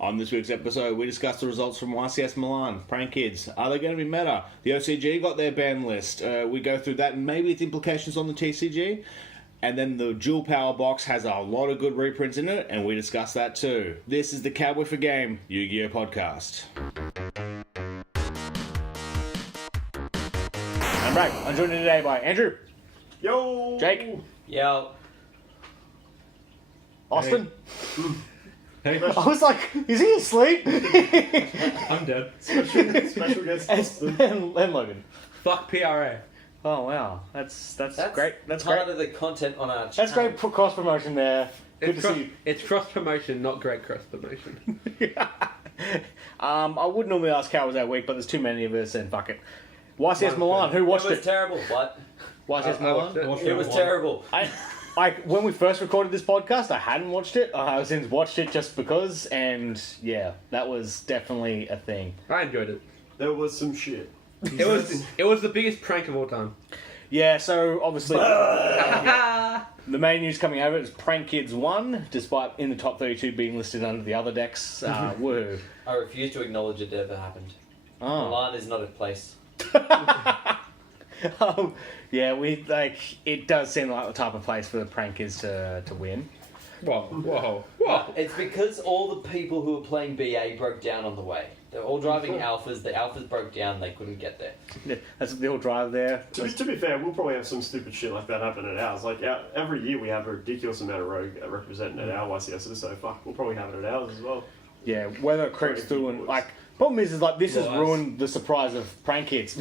On this week's episode, we discuss the results from YCS Milan, Prank Kids. Are they going to be meta? The OCG got their ban list. We go through that and maybe its implications on the TCG. And then the Dual Power Box has a lot of good reprints in it, and we discuss that too. This is the Cowboy for Game Yu-Gi-Oh! Podcast. I'm back. I'm joined today by Andrew. Yo! Jake. Yo. Austin. Hey. I was like, is he asleep? I'm dead. Special guest Austin. and Logan. Fuck PRA. Oh wow, that's great. That's part great. of the content on our channel. That's great cross promotion there. Good to see. It's cross promotion, not great cross promotion. I would normally ask how was our week, but there's too many of us, and fuck it. YCS Milan. Who watched It was it? terrible. What? YCS Milan. It was terrible. When we first recorded this podcast, I hadn't watched it. I have since watched it just because, and yeah, that was definitely a thing. I enjoyed it. There was some shit. It was the biggest prank of all time. Yeah, so obviously the main news coming out of it is Prank Kids won, despite in the top 32 being listed under the other decks. Woo. I refuse to acknowledge it ever happened. Oh. Milan is not a place. Yeah, it does seem like the type of place for the Prank Kids to win. Whoa. It's because all the people who were playing BA broke down on the way. They're all driving Alphas. The Alphas broke down. They couldn't get there. Yeah, that's the old drive there. To be fair, we'll probably have some stupid shit like that happen at ours. Like, every year we have a ridiculous amount of rogue representing at our YCSs, so fuck, we'll probably have it at ours as well. Yeah, whether it creeps through and, problem is this has ruined the surprise of Prank Kids.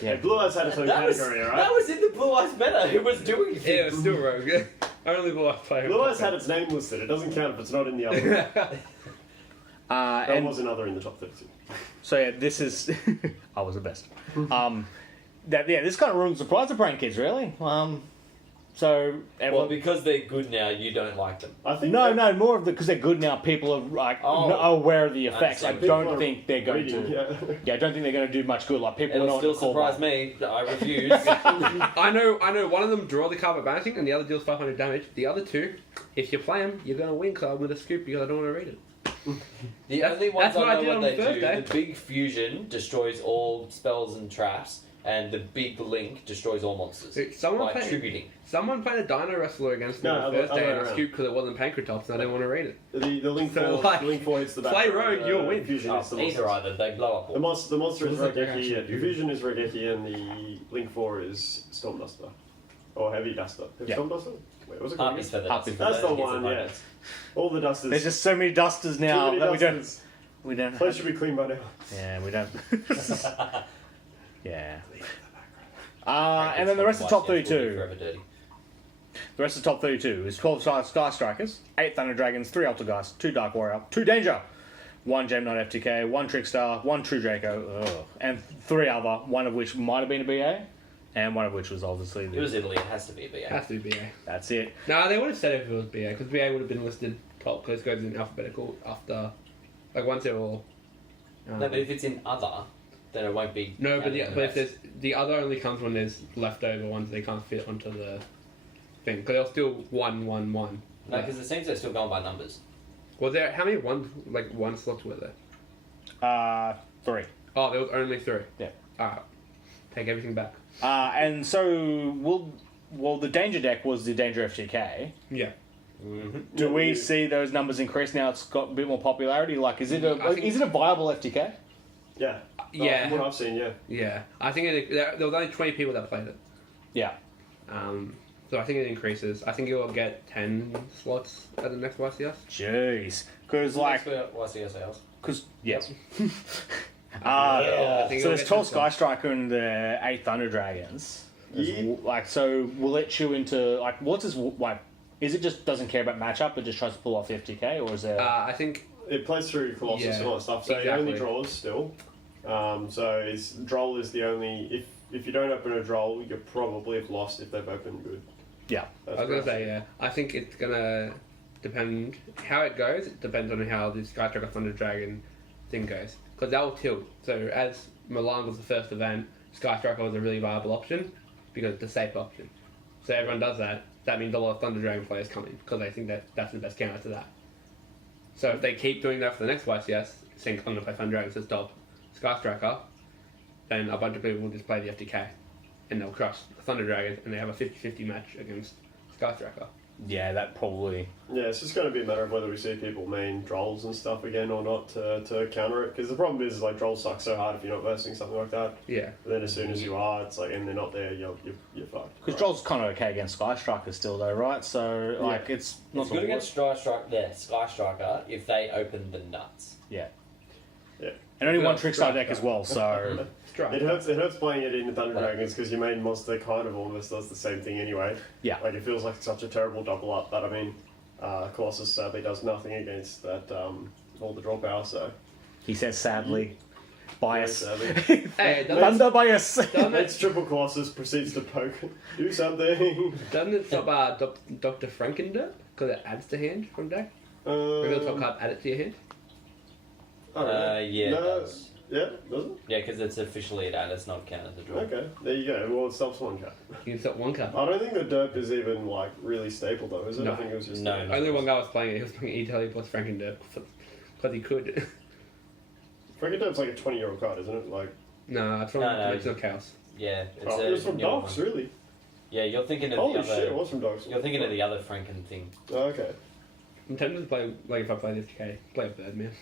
Yeah, Blue Eyes had its own category, alright? That was in the Blue Eyes meta. It was doing things. Yeah, it was still rogue. Only Blue Eyes player. Blue Eyes had its name listed. It doesn't count if it's not in the other. There was another in the top 32. So yeah, this is... I was the best. This kind of ruined the surprise of Prank Kids, really. So everyone... Well, because they're good now, you don't like them. I think more of because they're good now. People are aware of the effects. I don't think they're going to. Yeah, I don't think they're going to do much good. Like people It'll know still what to call surprise back. me. I refuse. I know. One of them draw the card by banishing, and the other deals 500 damage. The other two, if you play them, you're going to win because I'm going to scoop because I don't want to read it. The only ones what I I did know on what they the do, Thursday. the big fusion destroys all spells and traps, and the big link destroys all monsters. Someone by tributing. Someone played a Dino Wrestler against me on Thursday, and I scooped because it wasn't Pancratops, and I didn't want to read it. The link So, 4, like, the link 4 hits the back. play rogue, you'll win. Fusion is the Either monster. either, they blow up all. The monster is What does that Rogeki, actually do? Fusion is Rogeki, and the link 4 is Stormduster. Or Heavy Duster. Stormduster? Wait, what was it called? Harpy's Feather. Harpy's Feather. That's the It's a one, bugger. yeah. All the dusters. There's just so many dusters now Too that many we don't. dusters. We don't. Place should be clean by now. Yeah, we don't. Yeah. And then the rest of the top Watch it, it'll be 32. forever dirty. The rest of the top 32 is 12 Sky Strikers, 8 Thunder Dragons, 3 Altergeist, 2 Dark Warrior, 2 Danger, 1 Gem Knight FTK, 1 Trickstar, 1 True Draco, and 3 other, one of which might have been a BA, and one of which was obviously It was Italy, it has to be a BA. Has to be BA. That's it. No, they would have said if it was BA, because BA would have been listed top, because it goes in alphabetical after, once they're all... No, but if it's in other, then it won't be... No, but added in if the there's the other only comes when there's leftover ones they can't fit onto the thing because they're still 1, 1, 1. No, because it seems they're still going by numbers. Was there how many one slots were there? 3. Oh, there was only 3. Yeah. Alright, take everything back. And so, the Danger deck was the Danger FTK. Yeah. Mm-hmm. Do we see those numbers increase now? It's got a bit more popularity. Like, is it a viable FTK? Yeah. Yeah. From what I've seen, yeah. Yeah, I think there was only 20 people that played it. Yeah. So I think it increases. I think it will get 10 slots at the next YCS. Jeez. Because What's the sales? yes. I think So it'll there's get 12 10 Sky Striker and the 8 Thunder Dragons. Yeah. So will it chew into what's his Is it just doesn't care about matchup, but just tries to pull off FTK, or is there? I think It plays through Colossus Yeah, and all that stuff, so exactly. he only draws still. So Droll is the only... If you don't open a Droll, you probably have lost if they've opened good. Yeah. I was gonna say yeah. I think it's gonna depend how it goes. It depends on how the Sky Tracker Thunder Dragon thing goes, because that will tilt. So as Milan was the first event, Sky Striker was a really viable option because it's a safe option. So everyone does that. That means a lot of Thunder Dragon players come in because they think that that's the best counter to that. So if they keep doing that for the next YCS, saying I'm going to play Thunder Dragons to stop Sky Striker, then a bunch of people will just play the FTK and they'll crush the Thunder Dragons and they have a 50-50 match against Sky Striker. Yeah, that probably. Yeah, it's just going to be a matter of whether we see people main Drolls and stuff again or not to counter it. Because the problem is, like, Drolls suck so hard if you're not versing something like that. Yeah. But then as soon as you are, it's like, and they're not there, you're fucked. Because Droll's kind of okay against Sky Striker still, though, right? So, like, it's not It's good against Sky Striker if they open the nuts. Yeah. Yeah. And only Yeah, one Trickstar Strike deck as well, so. Strike. It hurts playing it in the Thunder Dragons because your main monster kind of almost does the same thing anyway. Yeah. Like, it feels like such a terrible double up, but I mean, Colossus sadly does nothing against that, all the draw power, so. He says sadly. Bias. Very Hey, Thunder bias! It's triple Colossus, proceeds to poke. Do something. doesn't it stop Dr. Frankenderp? Because it adds to hand from deck? Reveal the top card, add it to your hand? I don't know. Yeah, it No, does. Yeah, does it? Yeah, because it's officially an ad, it's not counted as a draw. Okay, there you go. Well, it stops one card. You can stop one card. I don't think the derp is even like really stable though, is it? No. I think it was just No. Only one guy was playing it, he was playing Italy plus Frankenderp because he could. Frankenderp's like a 20-year-old card, isn't it? Like, No, it's from No, no. Dimensional Chaos. Yeah, it's oh, it was from newer Dogs, one. really? Yeah, you're thinking of Holy the other. shit, it was from Dogs. You're thinking of the other Franken thing. Oh, okay. I'm tempted to play, like if I play the FTK, play a Birdman.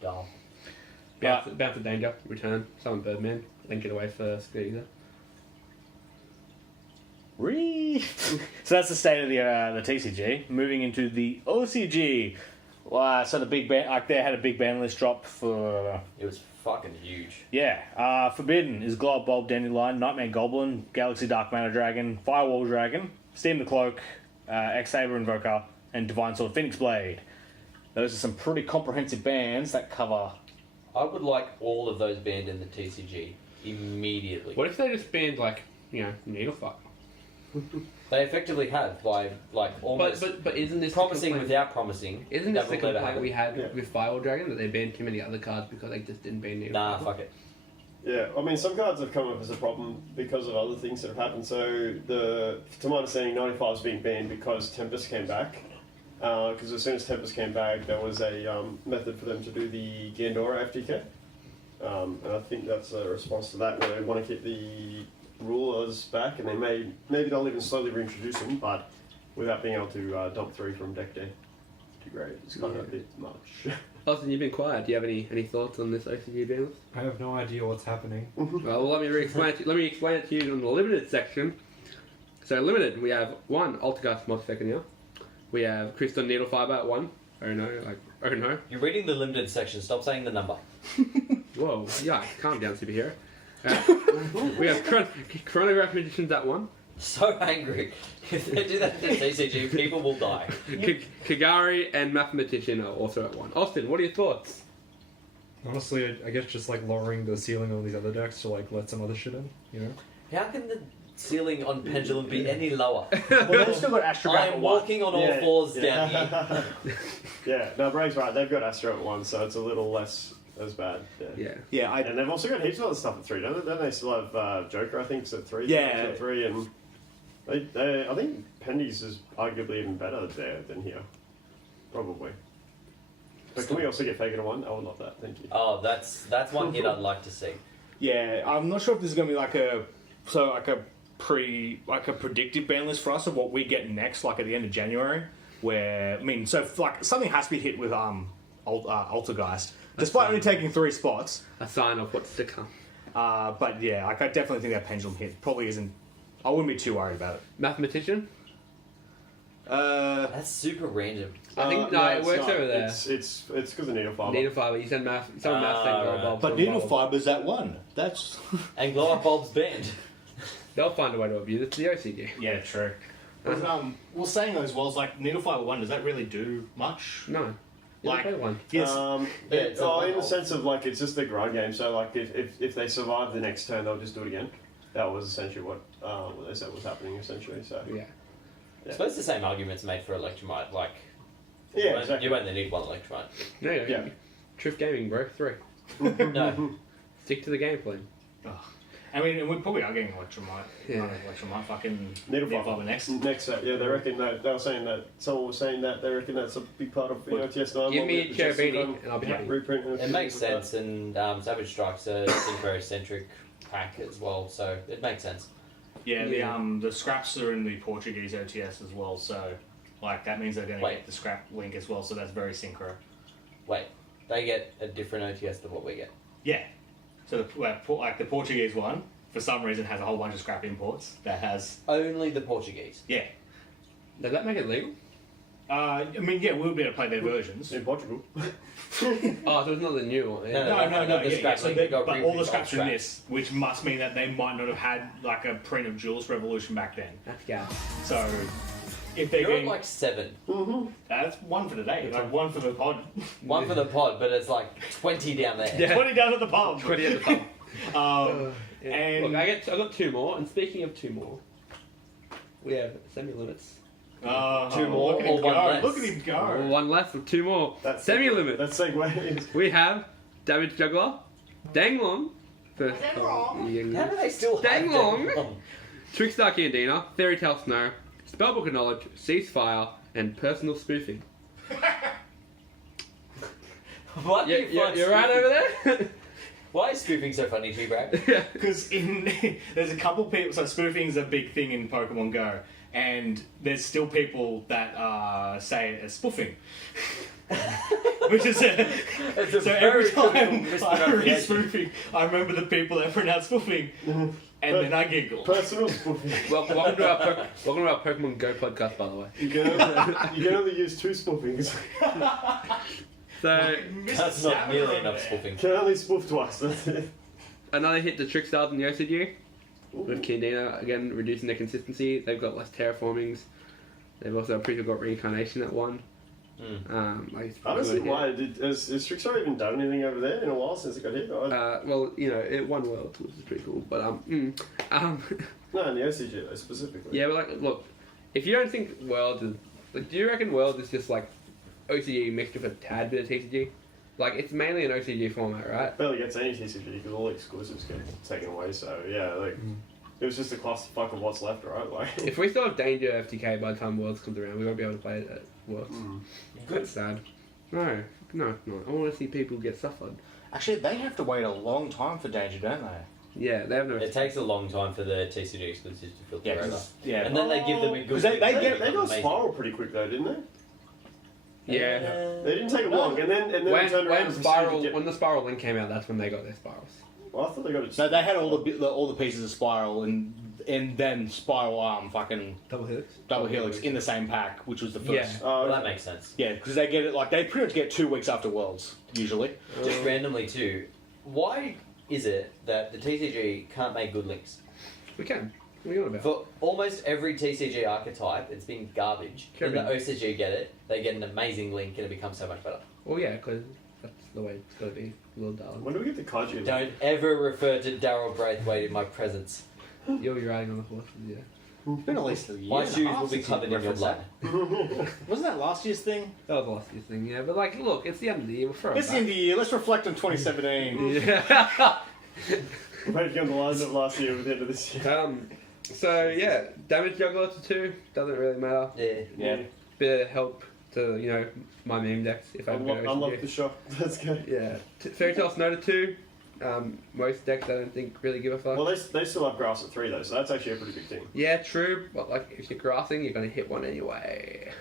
Stop. Bounce of Danger, return, summon Birdman, link it away for Squeezer. So that's the state of the TCG. Moving into the OCG. So the big ban, like they had a big ban list drop for. It was fucking huge. Yeah, Forbidden is Glob Bulb Dandelion, Nightmare Goblin, Galaxy Dark Mana Dragon, Firewall Dragon, Steam the Cloak, X-Saber Invoker, and Divine Sword Phoenix Blade. Those are some pretty comprehensive bans that cover. I would like all of those banned in the TCG immediately. What if they just banned, like, Needlefuck? They effectively have by like almost But isn't this promising the complaint- without promising. Isn't this that the will never complaint happen. we had Yeah. with Firewall Dragon, that they banned too many other cards because they just didn't ban Needlefuck? Nah, fuck it. Yeah, I mean, some cards have come up as a problem because of other things that have happened. So, to my understanding, 95 is being banned because Tempest came back. Because as soon as Tempest came back, there was a method for them to do the Gandora FTK. And I think that's a response to that, where they want to keep the rulers back, and maybe they'll even slowly reintroduce them, but without being able to dump 3 from deck day. Too great. It's kind of a bit much. Austin, you've been quiet. Do you have any thoughts on this OCG ban list? I have no idea what's happening. Well, let me explain it to you in the limited section. So limited, we have 1 Altergeist Multifaceted. We have Crystal Needle Fiber at 1. Oh no. You're reading the limited section. Stop saying the number. Whoa, yeah, calm down, superhero. We have Chronograph Magicians at 1. So angry. If they do that in the TCG, people will die. Kagari and Mathematician are also at 1. Austin, what are your thoughts? Honestly, I guess just like lowering the ceiling on these other decks to like let some other shit in, you know? How can the ceiling on Pendulum be any lower? Well, they've still got Astrograph I at am 1. walking on all fours down here. Yeah, no, Brave's right. They've got Astro at 1, so it's a little less as bad. Yeah. Yeah, And they've also got heaps of other stuff at 3, don't they? Don't they still have Joker, I think, is at 3? Yeah. At 3, and I think Pendy's is arguably even better there than here. Probably. But can we also get Fagin at 1? I would love that, thank you. Oh, that's one hit I'd like to see. Yeah, I'm not sure if this is going to be like a predictive ban list for us of what we get next, like at the end of January. Where like something has to be hit with Altergeist, despite only taking 3 spots. A sign of what's to come. But yeah, like I definitely think that Pendulum hit probably isn't. I wouldn't be too worried about it. Mathematician? That's super random. I think No, it it's works not. over there. It's because of Needle Fiber. Needle Fiber, you said math. Someone math saying right. bulb. But Needle Fiber's at 1. That's And Glow Up Bulb's banned. They'll find a way to abuse it. It's the OCG. yeah, true. Well, saying those walls like Needle Fiber 1, does that really do much? No. You Like- play one. Yes. it's a in the one-off. sense of like it's just a grind game. So like if they survive the next turn, they'll just do it again. That was essentially what they said was happening. Essentially, so Yeah. I suppose the same argument's made for Electromite. Like, yeah, exactly. you only need 1 Electromite. No, Yeah. Truth Gaming, bro. 3. No. Stick to the game plan. I mean, and we probably are getting Electromite. Yeah. Electromite, fucking Needle Fiber next. Next set, yeah, they reckon that they were saying that someone was saying that they reckon that's a big part of OTS 9. Give me Cherubini and I'll be happy. Reprint and It makes sense, and Savage Strike's a synchro-centric pack as well, so it makes sense. Yeah, Yeah. the scraps are in the Portuguese OTS as well, so like that means they're going to Wait. get the scrap link as well, so that's very synchro. Wait, they get a different OTS than what we get. Yeah. So the Portuguese one, for some reason, has a whole bunch of scrap imports that has Only the Portuguese. yeah. Does that make it legal? I mean, yeah, we'll be able to play their versions. in Portugal. Oh, so it's not the new one. Yeah. No. The Yeah, scrap so link they- got but all the reprinted scraps on are in scrap. this, which must mean that they might not have had like a print of Jules Revolution back then. That's gas. So if they're You're at getting like 7. that's one for the day, like one for the pod, One for the pod, but it's like 20 down there. Yeah. 20 down at the pub. 20 at the top. Yeah. And Look, I got 2 more, and speaking of 2 more, we have semi-limits. Two more look at or him one go. less? Look at him go. One less with 2 more. Semi-limit. That segue. We have Damage Juggler, Danglong, first How do they still have Dang them? long. Trickstar Candina, Fairy Tale Snow, Spellbook of Knowledge, Ceasefire, and Personal Spoofing. What do you find You're right over there? Why is spoofing so funny to you, Brad? Because there's a couple people. So spoofing is a big thing in Pokemon Go, and there's still people that say it as spoofing. Which is It's a so very every time typical I read mispronunciation. spoofing, I remember the people that pronounce spoofing, and then I giggle. Personal spoofing. welcome to our Pokemon Go podcast, by the way. You can only use 2 spoofings. So, That's not nearly enough spoofing. Can only spoof twice. That's it. another hit to Trickstars and the OCG. With Candina, again, reducing their consistency. They've got less terraformings. They've also pretty got reincarnation at 1. I don't see why. Has Strixar even done anything over there in a while since it got hit? Well, you know, it won Worlds, which is pretty cool. But, No, in the OCG though, specifically. yeah, but like, look, if you don't think Worlds is... Like, do you reckon Worlds is just like OCG mixed with a tad bit of TCG? Like, it's mainly an OCG format, right? Barely gets any TCG because all the exclusives get taken away. So yeah, like it was just a clusterfuck of what's left, right? Like If we still have Danger FTK by the time Worlds comes around, we won't be able to play it at Worlds. That's sad. No. I want to see people get suffered. Actually, they have to wait a long time for Danger, don't they? Yeah, they have no... It takes a long time for the TCG exclusives to filter over. Yeah. And then they give them a good... They they get- got Spiral pretty quick though, didn't they? Yeah. They didn't take them long, and then they When, turned around and when the Spiral Link came out, that's when they got their Spirals. Well, I thought they got it. No, they had all the pieces of Spiral and then Spiral Arm fucking Double hit. Double Helix in the same pack, which was the first. Yeah. Well, that makes sense. Yeah, because they get it like they pretty much get 2 weeks after Worlds usually. Just randomly too, why is it that the TCG can't make good links? We can. What are you on about? For almost every TCG archetype, it's been garbage. Sure. Then the OCG get it, they get an amazing link and it becomes so much better. Well, yeah, because that's the way it's got to be, little darling. When do we get the Kaiju? Don't ever refer to Daryl Braithwaite in my presence. You'll be riding on the horses, yeah. It's been at least a year. My and a shoes half will be since you covered in your referenced blood. that. Wasn't that last year's thing? That was the last year's thing, yeah. But, like, look, it's the end of the year. We'll throw it It's the end of the year. Let's reflect on 2017. Yeah. We're going to get on the lines of last year with the end of this year. So, yeah, Damage Juggler to 2. Doesn't really matter. Yeah. Bit of help to, you know, my meme decks if I go Unlock the shop. Let's go. Yeah. Fairy Tale Snow to 2. Most decks I don't think really give a fuck. Well, they still have grass at 3 though, so that's actually a pretty big thing. Yeah, true. But like, if you're grassing, you're gonna hit one anyway.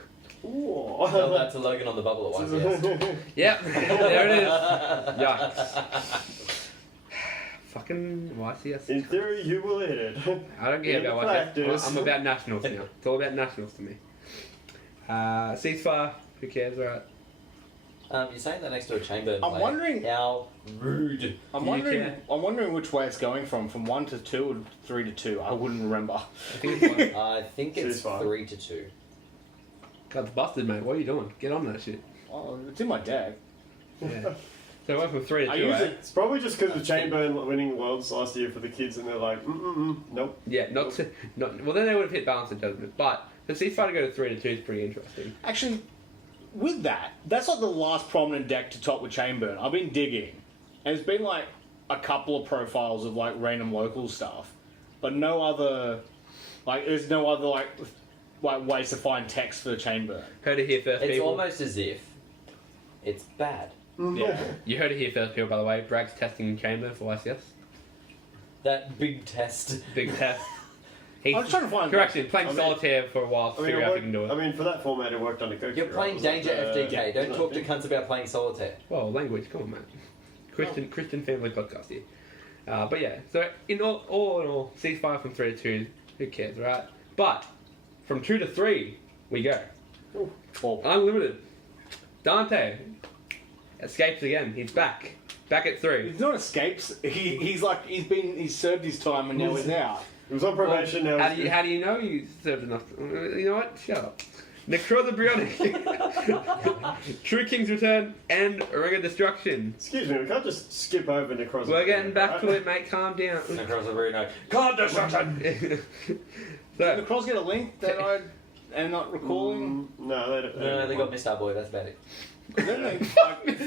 Ooh. Tell that to Logan on the bubble at once, yes. Yep, there it is. Yikes. Fucking YCS. In theory, you will hit it. I don't care in about practice. YCS. I'm about nationals now. It's all about nationals to me. Ceasefire. Who cares, right? You're saying that next to a chamber. I'm player. wondering- How rude. I'm Do you wondering. care? I'm wondering which way it's going from 1 to 2 or 3 to 2. I wouldn't remember. I think it's one. I think it's Ceasefire. 3-2. God's busted, mate. What are you doing? Get on that shit. Oh, it's in my deck. Yeah. So it went from 3 to I 2, use eh? it. It's probably just because of Chamberlain winning Worlds last year for the kids, and they're like, nope. Yeah, not. Well, then they would have hit balance and judgment. But for Ceasefire to go to 3 to 2 is pretty interesting. Actually, with that, that's like the last prominent deck to top with Chainburn. I've been digging, and it's been like a couple of profiles of like random local stuff, but no other, like there's no other like ways to find text for the chamber. Heard it here first, It's people. almost as if it's bad. Yeah. You heard it here first, people. By the way, Brag's testing chamber for YCS. That big test. Big test. He's I'm trying to find. correction. Playing I mean- solitaire for a while. I mean, Figure out if you can do it. I mean, for that format, it worked under Coach. You're playing Danger FDK. Don't talk to cunt. cunts about playing solitaire. Well, language. Come on, man. Christian family podcast here. But yeah. So in all, ceasefire from 3 to 2. Who cares, right? But from 2 to 3, we go. Well, Unlimited. Dante escapes again. He's back. Back at 3. he's not escapes. He's served his time and now he's out. It was on probation now. How do you know you served enough? You know what? Shut up. Necroza Brionic. True King's Return and Ring of Destruction. Excuse me, we can't just skip over Necroza. We're getting back to right? it, mate. Calm down. Across the very night. God destruction! Did So, the Cross get a link that I am not recalling? No, they don't. No, they got Mr. Boy. That's about it. Then they,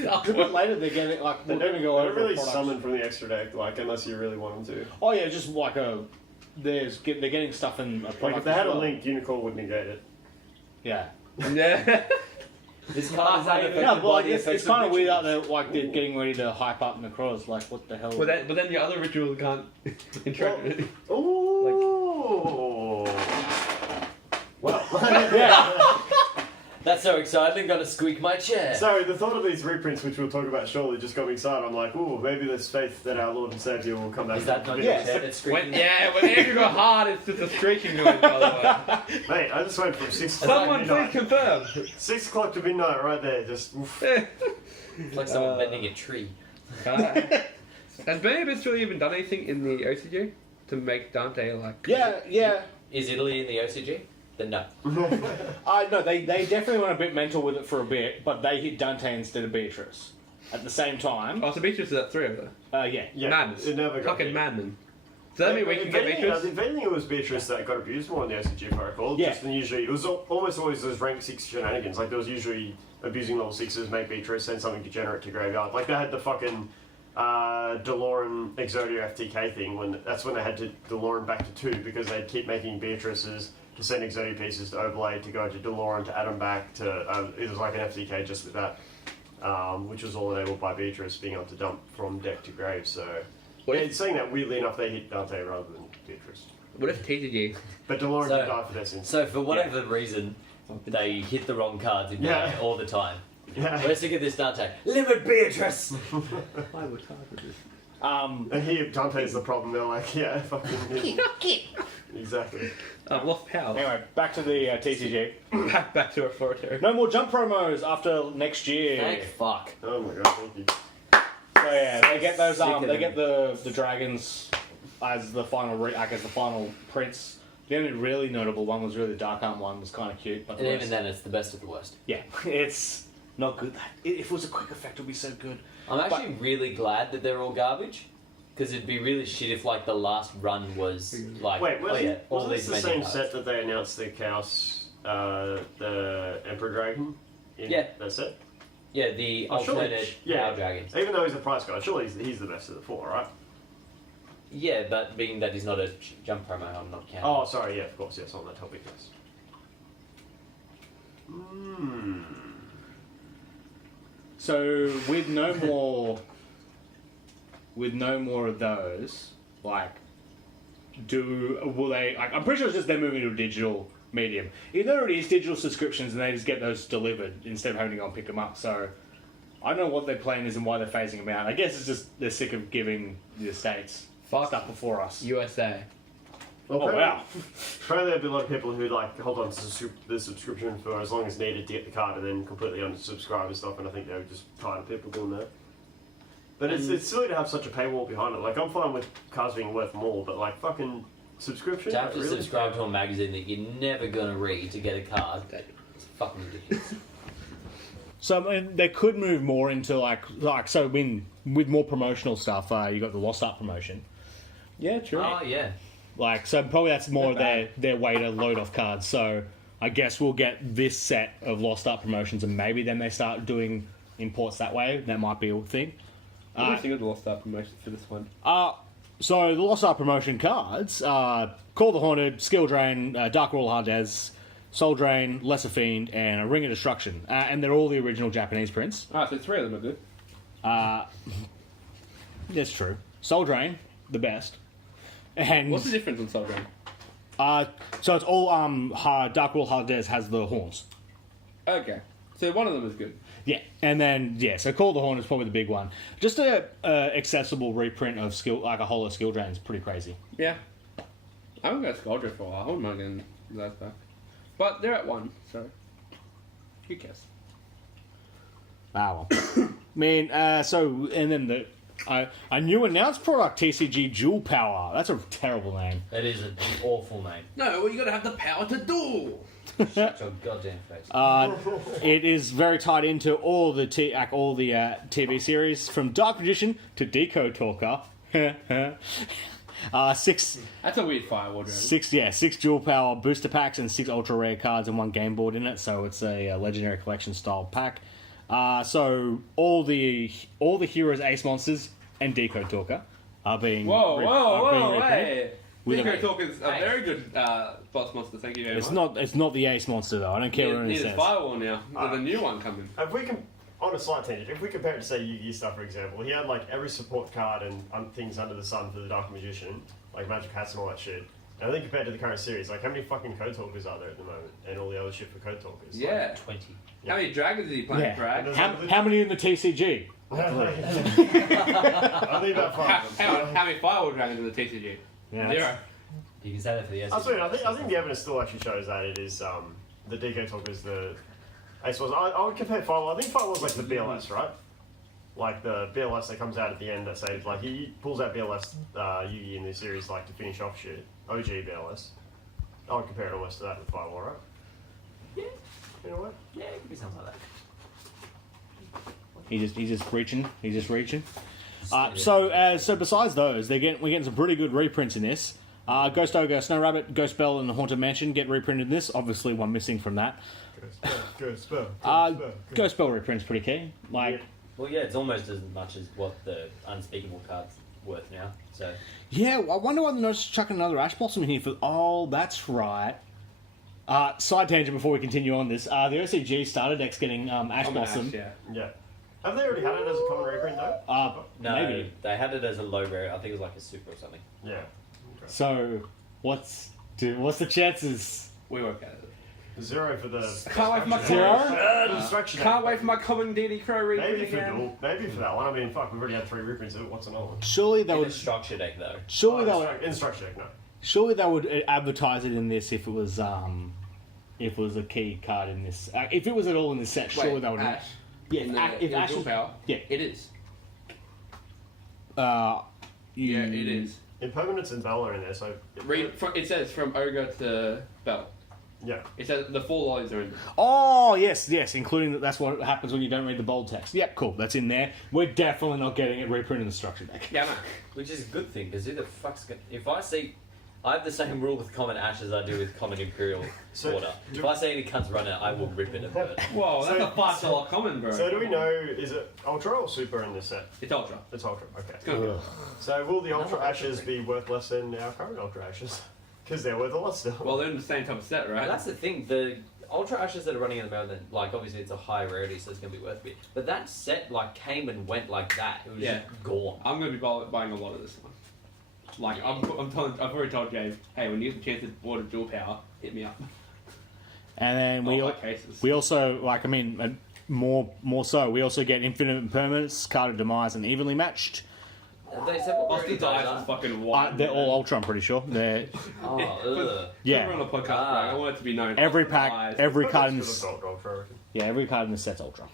like, a bit later they're getting like They we're going to go don't over really products. summon from the extra deck, like unless you really want them to. Oh yeah, just like they're getting stuff in a Like product. if they had as a well. link, Unicorn would negate it. Yeah. yeah. This card is unaffected Yeah, but by like, the it's effects kind of weird that rituals. they're like they're getting ready to hype up Necroz. Like what the hell? But then your other rituals can't interact with it. Ooh. Well, yeah. That's so exciting. I'm gonna squeak my chair. sorry, the thought of these reprints, which we'll talk about shortly, just got me excited. I'm like, ooh, maybe there's faith that our Lord and Savior will come back. Is that not to your Yeah. chair that's squeaking? When Andrew got hard, it's just a screeching noise, by the way. Mate, I just went from 6 o'clock Someone to please midnight. confirm. 6 o'clock to midnight, right there. Just oof. It's like someone bending a tree. Has Benny really even done anything in the OCG to make Dante like? Yeah. Is Italy in the OCG? Then no. I know they definitely went a bit mental with it for a bit, but they hit Dante instead of Beatrice at the same time. Oh, so Beatrice is at 3 of them. Yeah. Yeah, Madness. it never got Fucking hit. madman. Does that mean we can If get anything, Beatrice? if anything, it was Beatrice that got abused more in the OCG protocol. Yeah. Just than usually, it was almost always those rank 6 shenanigans. Like there was usually abusing level 6s, make Beatrice, send something degenerate to graveyard. Like they had the fucking Delorean Exodia FTK thing. That's when they had to Delorean back to 2 because they'd keep making Beatrices to send Exodia pieces to overlay to go to Delorean to add them back to. It was like an FTK just with that. Which was all enabled by Beatrice being able to dump from deck to grave. So, What yeah, if- saying that weirdly enough, they hit Dante rather than Beatrice. What if TTG? But DeLorean So- did die for their sins. So for whatever reason, they hit the wrong cards in Yeah. play all the time. Yeah. We're sick of this Dante. Limit Beatrice! Why would this? And here, Dante's the problem. They're like, yeah, fucking. Exactly. I've lost power. Anyway, back to the TCG. Back to authoritative. No more jump promos after next year. Thank fuck. Oh my god, thank you. So yeah, they get those. Sick of They them. get the dragons as the final. As the final prints. The only really notable one was really the Dark Arm one was kind of cute, but the And even rest- then, it's the best of the worst. yeah, it's not good. If it was a quick effect, it would be so good. I'm actually really glad that they're all garbage. Because it'd be really shit if, like, the last run was, like, Wait, oh yeah, all wasn't this these the amazing same cards. set that they announced the Chaos, the Emperor Dragon? In Yeah. That set? Yeah, the Oh, surely- alternate yeah. Power Dragons. Even though he's a price guy, surely he's the best of the 4, right? Yeah, but being that he's not a jump promo, I'm not counting. Oh, sorry, yeah, of course, yes, on that topic, yes. Hmm. So with no more, of those, like, will they? Like, I'm pretty sure it's just they're moving to a digital medium. If there already is digital subscriptions, and they just get those delivered instead of having to go and pick them up. So I don't know what their plan is and why they're phasing them out. I guess it's just they're sick of giving the estates Fuck stuff before us. USA. Well, Oh wow! Apparently, there'd be a lot of people who like hold on to the subscription for as long as needed to get the card, and then completely unsubscribe and stuff. And I think they were just tired of people doing that. But it's silly to have such a paywall behind it. Like I'm fine with cards being worth more, but like fucking subscription. To have to Really? subscribe to a magazine that you're never gonna read to get a card, it's fucking ridiculous. So I mean, they could move more into like so with more promotional stuff. You got the Lost Art promotion. Yeah, true. Oh, yeah. Like, so probably that's more Not bad. their way to load off cards. So I guess we'll get this set of Lost Art promotions, and maybe then they start doing imports that way. That might be a thing. I'm missing the Lost Star promotion for this one. So the Lost Star promotion cards are Call the Haunted, Skill Drain, Dark Royal Hardez, Soul Drain, Lesser Fiend, and a Ring of Destruction. And they're all the original Japanese prints. So 3 of them are good. That's true. Soul Drain, the best. And What's the difference on Soul Drain? so it's all Dark Royal Hardez has the horns. Okay. So one of them is good. Yeah, and then so Call the Horn is probably the big one. Just a accessible reprint of skill, like a Holo Skill Drain, is pretty crazy. Yeah. I haven't got Skull Drift for a while. I wouldn't mind getting those back. But they're at 1, so who cares? Well. I mean, and then a new announced product, TCG Dual Power. That's a terrible name. That is an awful name. No, well, you gotta have the power to duel. Shut your goddamn face. It is very tied into all the TV series, from Dark Magician to Decode Talker. 6 That's a weird firewall dragon. 6 dual power booster packs and 6 ultra rare cards and 1 game board in it, so it's a legendary collection style pack. So all the heroes, ace monsters, and Decode Talker are being Whoa, reprinted. hey! With Decode a- Talker's a very good boss monster, thank you very It's much. not the ace monster though. I don't care what it Neither says. firewall now. There's a new one coming. If we can, on a slight tangent, if we compare it to say Yu-Gi stuff, for example, he had like every support card and things under the sun for the Dark Magician, like Magic Hats and all that shit. And I think compared to the current series, like how many fucking Code Talkers are there at the moment, and all the other shit for Code Talkers? Yeah. 20. How many dragons is he playing, Yeah. Brad? How many in the TCG? I think about five. How many firewall dragons in the TCG? Yeah, 0. You can say that for the I think the evidence still actually shows that it is the Decode Talkers, the Ace was. I would compare Firewall. I think Firewall's like the BLS, right? Like the BLS that comes out at the end that says like he pulls out BLS Yu-Gi in this series like to finish off shit. OG BLS. I would compare it almost to that with Firewall, right? Yeah. You know what? Yeah, it could be something like that. He's just reaching. So besides those, we're getting some pretty good reprints in this. Ghost Ogre, Snow Rabbit, Ghost Bell, and the Haunted Mansion get reprinted in this. Obviously, one missing from that. Ghost Spell. Ghost Bell reprint's pretty key. Like, Well, yeah, it's almost as much as what the Unspeakable card's worth now. So yeah, I wonder why they're not just chucking another Ash Blossom in here for. Oh, that's right. Side tangent before we continue on this. The OCG starter deck's getting Ash Blossom. Yeah. Yeah. Have they already had it as a common reprint though? no, Maybe. they had it as a low rare. I think it was like a super or something. Yeah. So, what's the chances? We work at it. 0 for the. Can't wait for my Zero? For destruction. Can't wait for my common DD Crow reprint Maybe for again. dual, maybe for that one. I mean, fuck, we've already had 3 reprints of it. What's another one? Surely they In would. a structure deck though. Surely they would. In structure deck, no. Surely they would advertise it in this if it was a key card in this. If it was at all in this set, surely they would. Ash. Yeah, In if the Ash dual was, power. yeah. It is. Yeah, It is. Impermanence and Bell are in there, so. It says from Ogre to Bell. Yeah. It says the 4 lollies are in there. Oh yes, including that's what happens when you don't read the bold text. Yep, cool, that's in there. We're definitely not getting it reprinted in the structure deck. Yeah, man. Which is a good thing, because who the fuck's gonna... If I see... I have the same rule with common Ash as I do with common Imperial So, Water. If I see any cunts run it, I will rip it and burn it. Whoa, that's a $5 common, bro. So do we know, is it Ultra or Super in this set? It's Ultra. It's Ultra, okay. It's gonna be. So will the Ultra Ashes be worth less than our current Ultra Ashes? Because they're worth a lot still. Well, they're in the same type of set, right? And that's the thing, the Ultra Ashes that are running at the moment, like, obviously it's a high rarity, so it's going to be worth a bit. But that set, like, came and went like that. It was Yeah. just gone. I'm going to be buying a lot of this one. Like, I've already told James, hey, when you get the chance to order dual power, hit me up. And then we also more so we also get infinite impermanence, card of demise, and evenly matched. They said what Austin rarity those Dice are? is fucking wild. They're all ultra, I'm pretty sure. They're Oh, ugh. yeah. We're on a podcast, bro. I want it to be known. Every Austin pack, Dice. every card in That's this, good as Ultra, I reckon. yeah, every card in this set's ultra.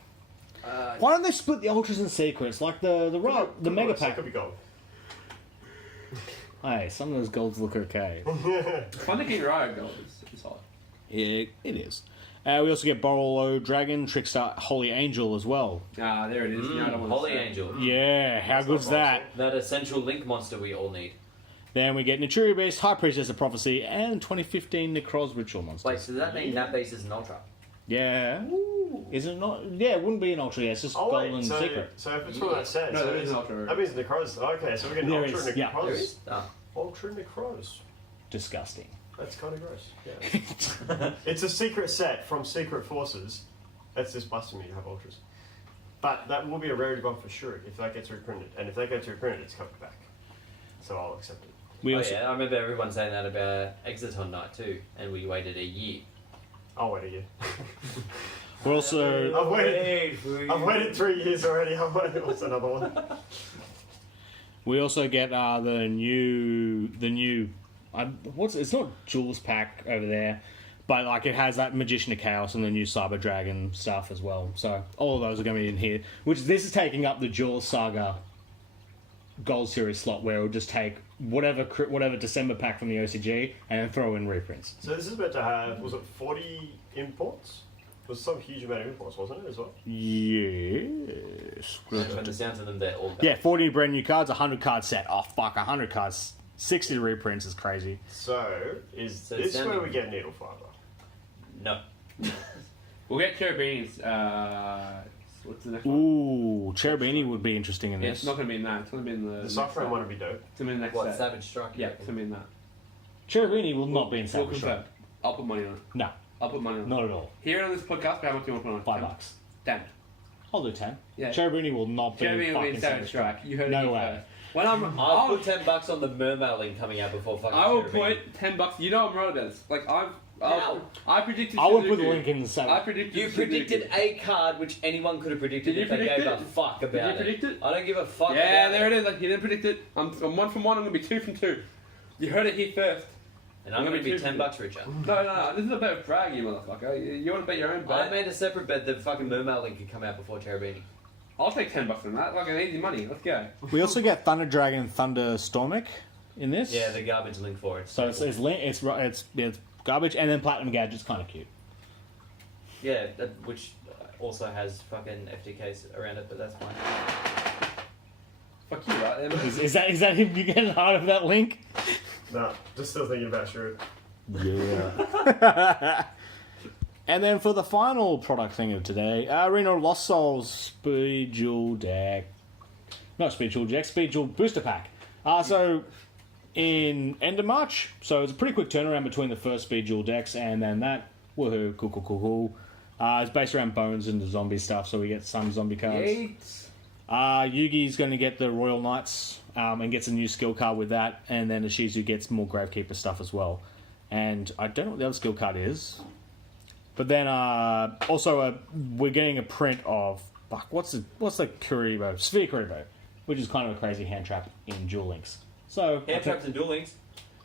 Why don't they split the ultras in sequence like the mega So it pack? could be gold. Hey, some of those golds look okay. Thunder King Riot Gold is solid. Yeah, it is. We also get Borolo Dragon, Trickstar, Holy Angel as well. Ah, there it is. Now I don't want to Holy say it. Angel. Yeah, how good's that? That essential link monster we all need. Then we get Naturia Beast, High Priestess of Prophecy, and 2015 Necroz Ritual Monsters. Wait, so does that mean that base is an Ultra? Yeah. Is it not? Yeah, it wouldn't be an ultra. Yeah, it's just golden so, secret. So if it's from that set, No, so there is it's- an Ultra. that means Necros. Okay, so we're getting There Ultra is, yeah. Necros. There is? Ah. Ultra Necros. Disgusting. That's kind of gross. Yeah. It's a secret set from Secret Forces. That's just busting me to have ultras. But that will be a rarity bomb for sure if that gets reprinted. And if that gets reprinted, it's coming back. So I'll accept it. We Oh also, yeah, I remember everyone saying that about Exiton Night too, and we waited a year. I'll wait a year. we're also I've waited 3 years already. I'll wait. What's another one? we also get the new what's it's not Jules pack over there, but like it has that Magician of Chaos and the new Cyber Dragon stuff as well. So all of those are going to be in here. Which this is taking up the Jules Saga Gold Series slot where we'll just take whatever December pack from the OCG and then throw in reprints. So this is meant to have, was it 40 imports? It was some huge amount of imports, wasn't it, as well? Yes. From the sounds of them, they're all Yeah, 40 brand new cards, 100 card set. Oh fuck, 100 cards. 60 reprints is crazy. So, is So this sounding- where we get Needle Fiber? No. We'll get Cherubini's. What's the next one? Ooh, Cherubini would be interesting in Yeah, this. it's not going to be in that. It's going to be in the. The next Cypher set. one would be dope. It's going to be in the next What, set. Savage Strike? Yeah, it's going to be in that. Cherubini will not be in We'll Savage confirm. Strike. I'll put money on it. No, I'll put money on it. not at all. Hear it on this podcast, but how much do you want to put on it? $5. 10. I'll do 10. Yeah. Cherubini will not be Cherubini in will be fucking in Savage Savage Strike. Strike. You heard it No here way. first. When I'll put $10 on the Mermailin coming out before fucking I will Cherubini. put $10. You know I'm right at this. Like I predicted. I would put the Suzuki. link in the 7. I predicted. You predicted a card which anyone could have predicted Did you if they predict gave it? a fuck about Did you predict it? I don't give a fuck Yeah, about there it is. Like, he didn't predict it. I'm 1 from 1. I'm gonna be 2 from 2. You heard it here first. And I'm going to be $10 richer. No. This is a bet of brag, you motherfucker. You want to bet your own bet? I made a separate bet that fucking Mermailin could come out before Cherubini. I'll take $10 on that. Like an easy money. Let's go. We also get Thunder Dragon and Thunder Stormic in this. Yeah, the garbage link for it. So it's garbage, and then Platinum Gadget's kind of cute. Yeah, which also has fucking FTKs around it, but that's fine. Fuck you, right? Is that him you getting out of that link? No, just still thinking about Shrew. Yeah. And then for the final product thing of today, Arena of Lost Souls Speed Jewel deck. Not Speed Jewel deck, Speed Jewel booster pack. So in end of March, so it's a pretty quick turnaround between the first Speed Jewel decks and then that. Woohoo, cool. It's based around bones and the zombie stuff, so we get some zombie cards. Yates. Yugi's going to get the Royal Knights and gets a new skill card with that, and then Ishizu gets more Gravekeeper stuff as well. And I don't know what the other skill card is. But then also we're getting a print of what's the Kuribo? Sphere Kuribo, which is kind of a crazy hand trap in Duel Links. So Hand traps and Duel Links.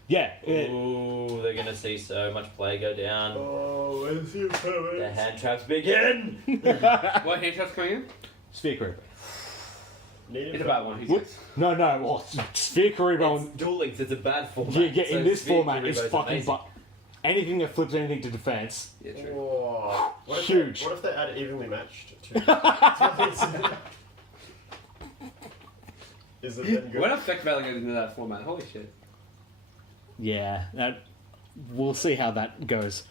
yeah, Ooh, they're going to see so much play go down. Oh, where's your The poet? hand traps begin! What handshot's coming in? Sphere Kuribo. It's a bad one. He What? says. No, well, Sphere Kuribo. It's Duel Links, it's a bad format. Yeah, in So this Sphere format, it's Kuribo's fucking. amazing. Anything that flips anything to defense. Yeah, true. Whoa. What if Huge. What if they add evenly matched? To Is it then good? What effect value goes into that format? Holy shit. Yeah, we'll see how that goes.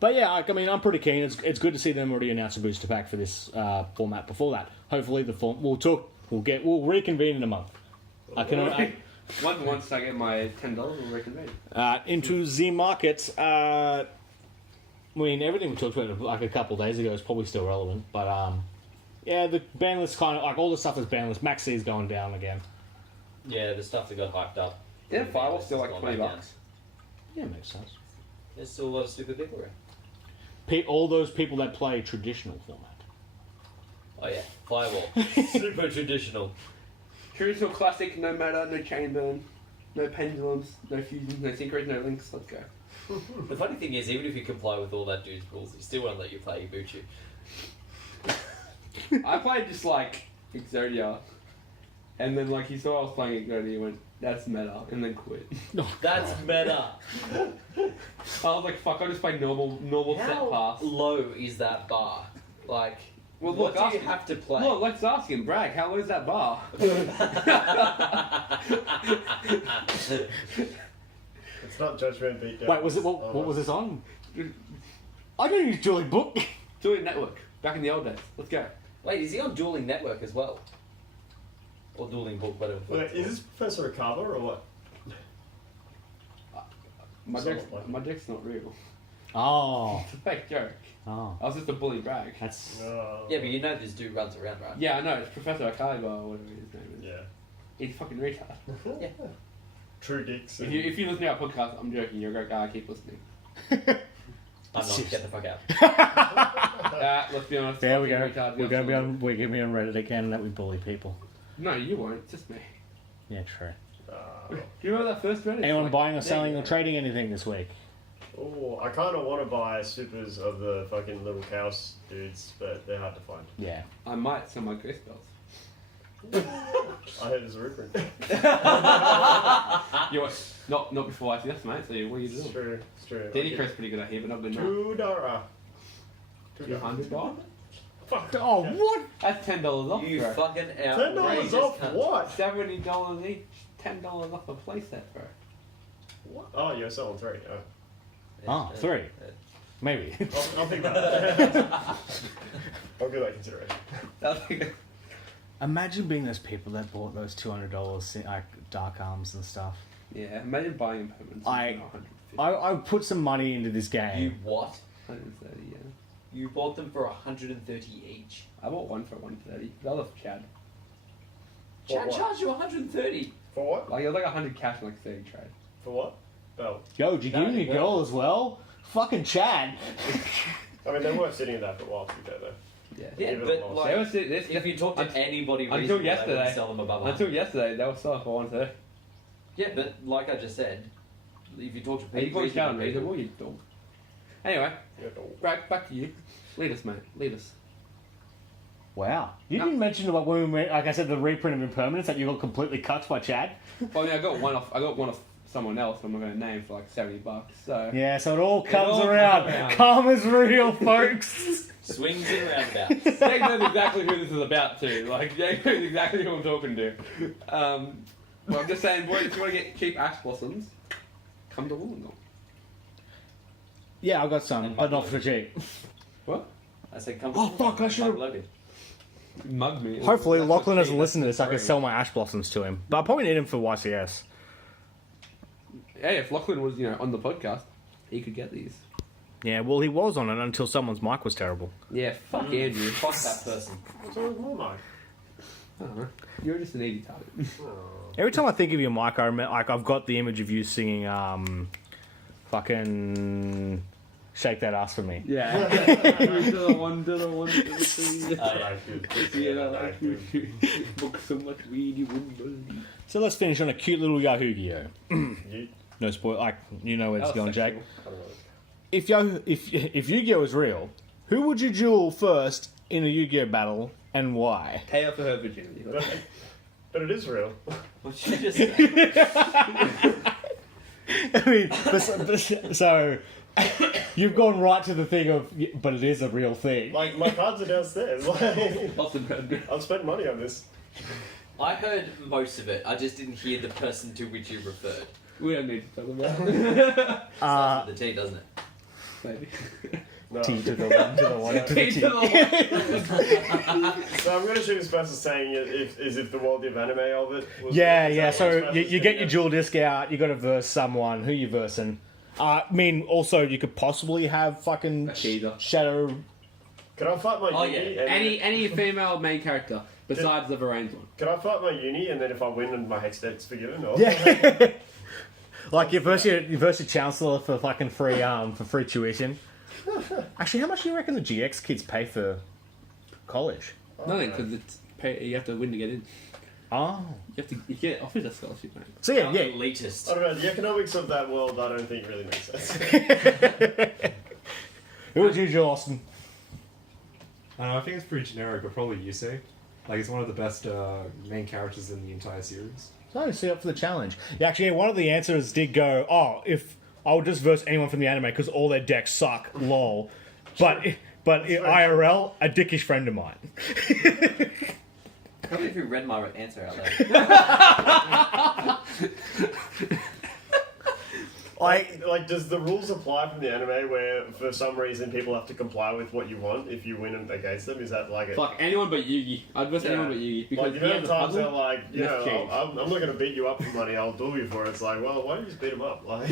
But yeah, I mean, I'm pretty keen. It's good to see them already announce a booster pack for this format. Before that, hopefully we'll reconvene in a month. Once I get my $10, we'll reconvene. Into the market. I mean, everything we talked about like a couple of days ago is probably still relevant, but yeah, the ban list kind of like all the stuff that's ban list. Max C is going down again. Yeah, the stuff that got hyped up. Yeah, Firewall's still like It's $20. gone back down. Yeah, makes sense. There's still a lot of stupid people around. All those people that play traditional format. Oh yeah, Firewall. Super traditional. Traditional classic, no matter, no chain burn, no pendulums, no fusions, no synchros, no links. Let's go. The funny thing is, even if you comply with all that dude's rules, he still won't let you play Ibuchi. I played just like Exodia, and then like he saw I was playing Exodia, he went, "That's meta," and then quit. That's meta. I was like, "Fuck! I just play normal set How pass." low is that bar? Like, Well, what look, do you ask- have to play? Look, let's ask him, Bragg. How low is that bar? It's not Judgment Beatdown. Wait, was it what was this on? I don't use Dueling Book. Dueling Network. Back in the old days. Let's go. Wait, is he on Dueling Network as well? Or Dueling Book, whatever. Wait, is this Professor Akaba or what? My dick's not real. Oh. It's a fake joke. Oh. I was just a bully brag. That's. No. Yeah, but you know this dude runs around, right? Yeah, I know. It's Professor Akaliba or whatever his name is. Yeah. He's fucking retard. Yeah. True dicks. If you listen to our podcast, I'm joking. You're a great guy. Keep listening. I'm not. Get the fuck out. Let's be honest. There we go. fucking retard, We're gonna be absolutely. on. We're gonna be on Reddit again that we bully people. No, you won't. Just me. Yeah, true. Do you remember that first Reddit? Anyone Like, buying or there selling you or go. trading anything this week? Oh, I kind of want to buy supers of the fucking little cows dudes, but they're hard to find. Yeah. I might sell my ghost bells. I heard there's a reprint. You what? Not before ICS, mate. So what are you It's doing? true. It's true. Danny Crow's pretty good at here, but not good enough. $2. $200. Fuck. Oh, what? That's $10 off, You bro. fucking $10 outrageous off cunt. what? $70 each. $10 off a playset, bro. What? Oh, you're selling 3. Oh. Oh, 3. Maybe. I'll think about it. I'll give that consideration. That's like Imagine being those people that bought those $200 like dark arms and stuff. yeah, imagine buying impermanents. I put some money into this You game. what? 130, yeah. You bought them for 130 each. I bought one for 130. That was for Chad. For Chad what? charged you 130. For what? Like it was like 100 cash and like 30 trade. For what? Bell. Yo, did you give me a girl as well? Fucking Chad. I mean, they were sitting in that for a while to be fair, though. Yeah. Yeah, Give it a but loss. like, They were this, if you talk to until anybody until reasonable, they yesterday- wouldn't sell them above 100. until yesterday, they were selling for 130. Yeah, but like I just said, if you talk to Hey, you people, got Chad reasonable unreasonable, people, you dog. Anyway, Yeah, don't- back to you. Lead us, mate. Lead us. Wow. You didn't mention about when we went, like I said, the reprint of Impermanence that you got completely cut by Chad. Well, I mean, I got one off someone else. I'm not going to name for like $70. So Yeah, so it all comes all around. comes around. Karma's real, folks. swings and roundabouts. Jake knows exactly who this is about too. Like Jake knows exactly who I'm talking to. Well, I'm just saying, boy, if you want to get cheap ash blossoms, come to Wollongong. Yeah, I got some, And but not for cheap. What? I said, come. Oh, fuck, I should've- Logan. Mug me. Hopefully, That's Lachlan what doesn't cheap- listen to this. I can that's sell my ash blossoms to him. But I probably need him for YCS. Hey, if Lachlan was, on the podcast, he could get these. Yeah, well, he was on it until someone's mic was terrible. Yeah, fuck Andrew. Fuck that person. What's wrong with my mic? I don't know. You're just an easy target. Every time I think of your mic, I remember, like, I've got the image of you singing, fucking Shake That Ass For Me. Yeah. to the one, to the three. Oh, yeah. Book so much weed you wouldn't believe. So let's finish on a cute little Yahoo-Gyo. You? No spoil, like, you know where it's That going, was Jake. sexual. I don't know. If Yu-Gi-Oh is real, who would you duel first in a Yu-Gi-Oh battle and why? Pay for her virginity. But it is real. What you just said. I mean, so you've gone right to the thing of, but it is a real thing. Like, my cards are downstairs. Like, Awesome. I've spent money on this. I heard most of it. I just didn't hear the person to which you referred. We don't need to talk about it. Starts with the T, doesn't it? Maybe. No. T to the 1 to the 1 to the Pay T. to the So I'm going to shoot this person saying if the world of anime of it was Yeah, is yeah. that what So this you person's get your saying? dual disc out. You got to verse someone. Who you versing? I mean, also you could possibly have fucking A cheater. Shadow. Can I fight my Oh, uni? yeah. And Any female main character besides the Varane one. Can I fight my uni and then if I win and my hex debt's forgiven? Or? Yeah. Like you verse your chancellor for fucking free tuition. Actually, how much do you reckon the GX kids pay for college? Nothing, because you have to win to get in. Oh. You get offered a scholarship, mate. So yeah, yeah. Elitist. I don't know, the economics of that world I don't think really makes sense. Who would you do, Austin? I think it's pretty generic, but probably Yusei. Like, it's one of the best main characters in the entire series. So see up for the challenge. Yeah, actually, one of the answers did go, oh, if I'll just verse anyone from the anime because all their decks suck, lol. But IRL, a dickish friend of mine. I can't believe you read my answer out loud. Like, does the rules apply from the anime where for some reason people have to comply with what you want if you win against them? Is that like Fuck anyone but Yugi. I'd verse anyone but Yugi because like, you he know, has a times puzzle. they're like, you That's know, changed. I'm not going to beat you up for money, I'll duel you for it. It's like, well, why don't you just beat him up? Like,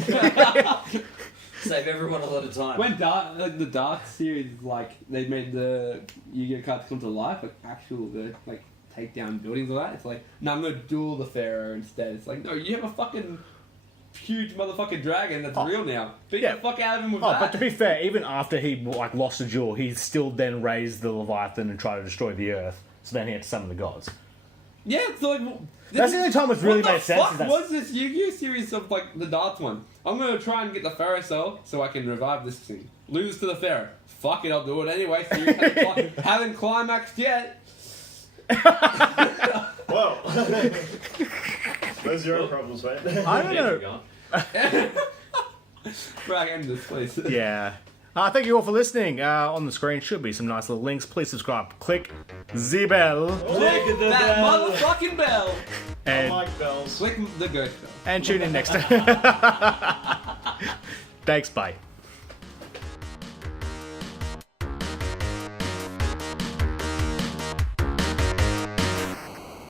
Save everyone a lot of time. When the Dark series, like they made the Yu-Gi-Oh cards come to life, like actual like take down buildings or that. It's like, no, I'm gonna duel the Pharaoh instead. It's like, no, you have a fucking huge motherfucking dragon that's real now. Beat Yeah. the fuck out of him with Oh, that. but to be fair, even after he like lost the duel, he still then raised the Leviathan and tried to destroy the Earth. So then he had to summon the gods. yeah, so like That's the only time it's really what made the sense. fuck is that's- was this Yu-Gi-Oh series of like the darts one? I'm gonna try and get the Pharaoh cell so I can revive this thing. Lose to the Pharaoh. Fuck it, I'll do it anyway. Series haven't climaxed yet. well, those are your own problems, mate. I don't know. Right, end this, please. Yeah. Thank you all for listening. On the screen should be some nice little links. Please subscribe. Click the bell. Click the that bell. motherfucking bell. I And, like bells. Click the ghost bell. and tune in next time. Thanks, bye.